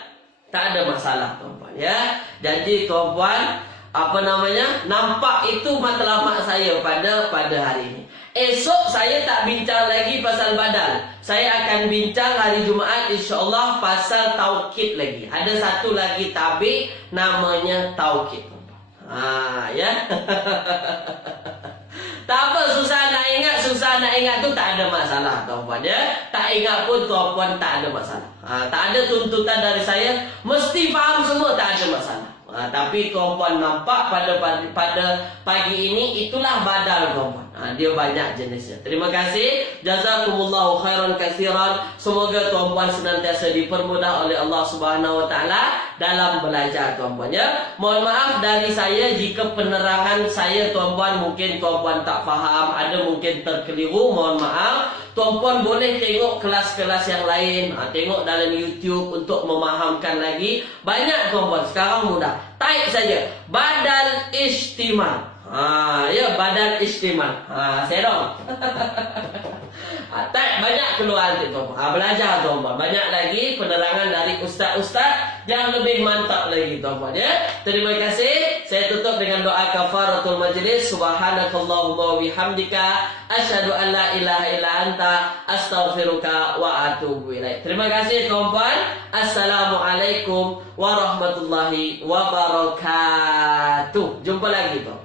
Tak ada masalah tuan-puan ya. Janji tuan-puan, nampak itu matlamat saya pada hari ini. Esok saya tak bincang lagi pasal badal. Saya akan bincang hari Jumaat insya-Allah pasal taukid lagi. Ada satu lagi tabi namanya taukid. Ya. Tak apa, susah nak ingat tu tak ada masalah tuan-puan ya. Tak ingat pun tuan-puan tak ada masalah. Tak ada tuntutan dari saya mesti faham semua, tak ada masalah. Tapi tuan-puan nampak pada pagi ini, itulah badal tuan-puan. Dia banyak jenisnya. Terima kasih. Jazakumullahu khairan katsiran. Semoga tuan-puan senantiasa dipermudah oleh Allah Subhanahu wa taala dalam belajar tuan-puan ya. Mohon maaf dari saya jika penerangan saya tuan-puan mungkin tuan-puan tak faham, ada mungkin terkeliru, mohon maaf. Tuan-puan boleh tengok kelas-kelas yang lain, tengok dalam YouTube untuk memahamkan lagi. Banyak tuan-puan, sekarang mudah. Type saja badal istimal. Ya, badal istimal. Serong. Tak banyak keluar nanti tuan-puan. Belajar tuan-puan. Banyak lagi penerangan dari ustaz-ustaz yang lebih mantap lagi tuan-puan ya. Terima kasih. Saya tutup dengan doa kafaratul majlis. Subhanakallahumma wihamdika asyhadu an la ilaha illa anta astaghfiruka wa atubu ilaik. Terima kasih tuan-puan. Assalamualaikum warahmatullahi wabarakatuh. Jumpa lagi tuan.